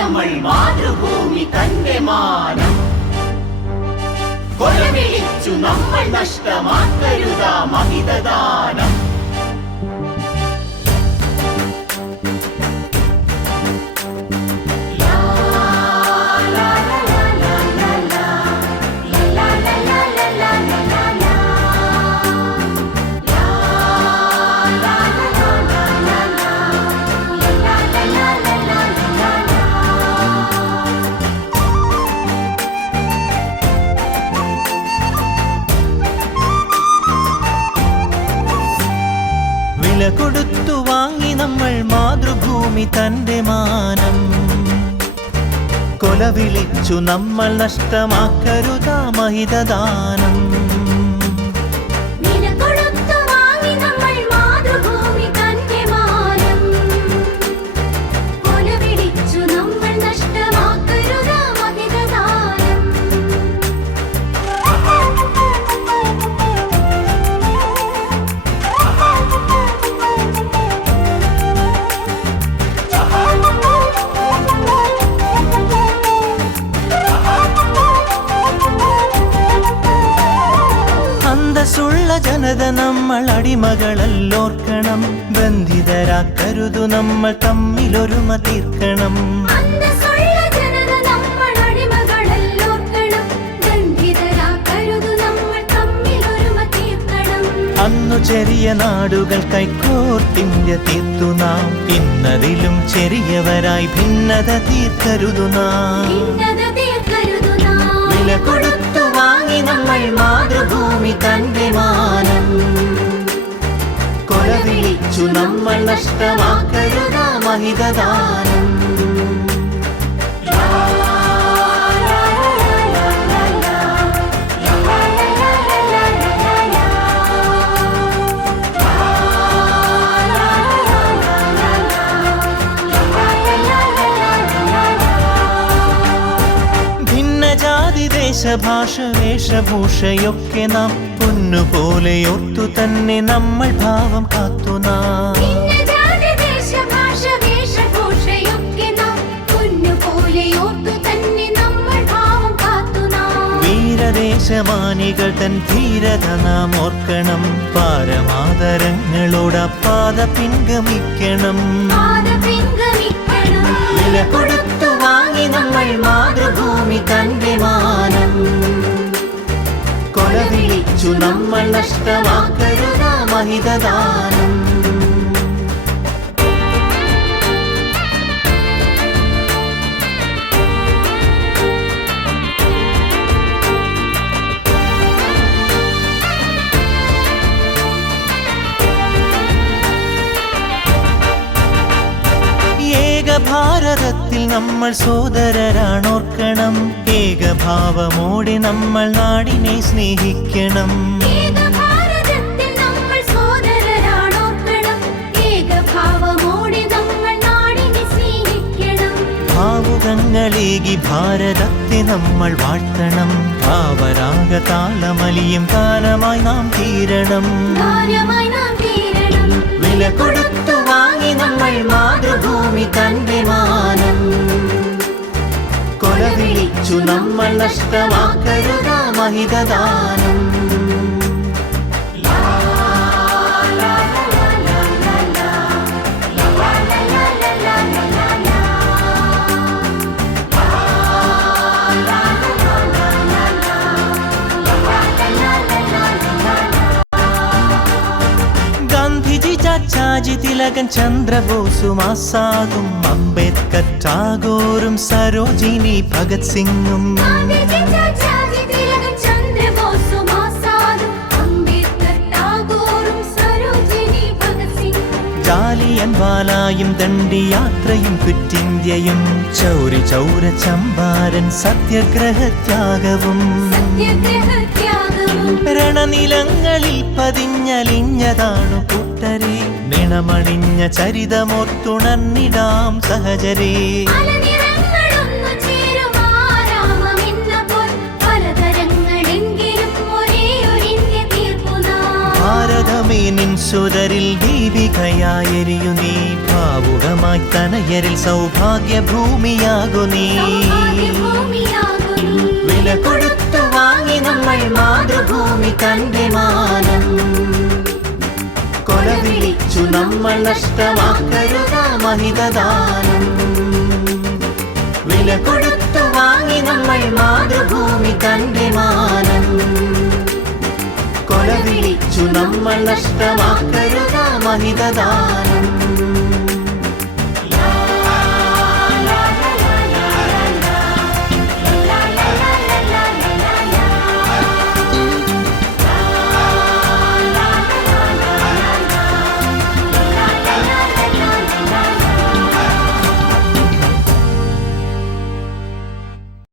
നമ്മൾ മാതൃഭൂമി തന്റെ മാനം കൊലവിളിച്ചു നമ്മൾ നഷ്ടമാക്കരുതാ മഹിതദാനം. വില കൊടുത്തു വാങ്ങി നമ്മൾ മാതൃഭൂമി തന്റെ മാനം കൊലവിളിച്ചു നമ്മൾ നഷ്ടമാക്കരുതാ മഹിതദാനം. അന്തസ്സുള്ള ജനത നമ്മൾ അടിമകളല്ലോർക്കണം, ബന്ധിതരാക്കരുതു നമ്മൾ തമ്മിലൊരുമ തീർക്കണം. അന്നു ചെറിയ നാടുകൾ കൈക്കോർത്തിന്ത്യ തീർത്തു നാം, ഇന്നതിലും ചെറിയവരായി ഭിന്നത തീർക്കരുതു നാം. വില കൊടുത്തു വാങ്ങി നമ്മൾ മാതൃഭൂമി തന്റെ മാനം കൊലവിളിച്ചു നമ്മൾ നഷ്ടമാക്കരുതാ മഹിതദാനം. ദേശഭാഷ വേഷഭൂഷയൊക്കെ നാം പൊന്നുപോലെ ഓർത്തു തന്നെ നമ്മൾ ഭാവം കാത്തു നാം. വീരദേശമാനികൾ തൻ ധീരത നാം ഓർക്കണം, പാരമാദരങ്ങളോട് പാത പിൻഗമിക്കണം. വില കൊടുത്തു വാങ്ങി നമ്മൾ മാതൃഭൂമി തന്റെ മാനം കൊലവിളിച്ചു നമ്മൾ നഷ്ടമാക്കരുതാ മഹിതദാനം. ഭാരതത്തിൽ നമ്മൾ സോദരരാണോർക്കണം, ഏകഭാവമോടെ നമ്മൾ നാടിനെ സ്നേഹിക്കണം. ഭാവുകങ്ങളേകി ഭാരതത്തെ നമ്മൾ വാഴ്ത്തണം, ഭാവരാഗ താളമലിയും ഗാനമായി നാം തീരണം. വില കൊടുത്തു വാങ്ങി നമ്മൾ മാതൃഭൂമി തന്റെ മാനം കൊലവിളിച്ചു നമ്മൾ നഷ്ടമാക്കരുതാ മഹിതദാനം. ചാച്ചാജി തിലകൻ ചന്ദ്രബോസും ആസാദും അംബേദ്കർ ടാഗോറും സരോജിനി ഭഗത് സിംഗും ജാലിയൻവാലായും ദണ്ഡിയാത്രയും ക്വിറ്റിന്ത്യയും ചൗരി ചൗര ചമ്പാരൻ സത്യാഗ്രഹത്യാഗവും രണനിലങ്ങളിൽ പതിഞ്ഞലിഞ്ഞതാണു കൂട്ടരെ, നിണമണിഞ്ഞ ചരിതമോർത്തുണർന്നിടാം സഹചരേ. ഭാരതമേ നിൻ സുതരിൽ ദീപികയായെരിയു നീ, ഭാവുകമായി സൗഭാഗ്യമായി തനയരിൽ സൗഭാഗ്യ ഭൂമിയാകു നീ വില കൊടുത്തു വാങ്ങി നമ്മൾ മാതൃഭൂമി തന്റെ മാനം കൊല വിളിച്ചു നമ്മൾ നഷ്ടമാക്കരുത മഹിതദാനം വില കൊടുത്തു വാങ്ങി നമ്മൾ മാതൃഭൂമി തന്റെ മാനം കൊല വിളിച്ചു നമ്മൾ നഷ്ടമാക്കരുത മഹിതദാനം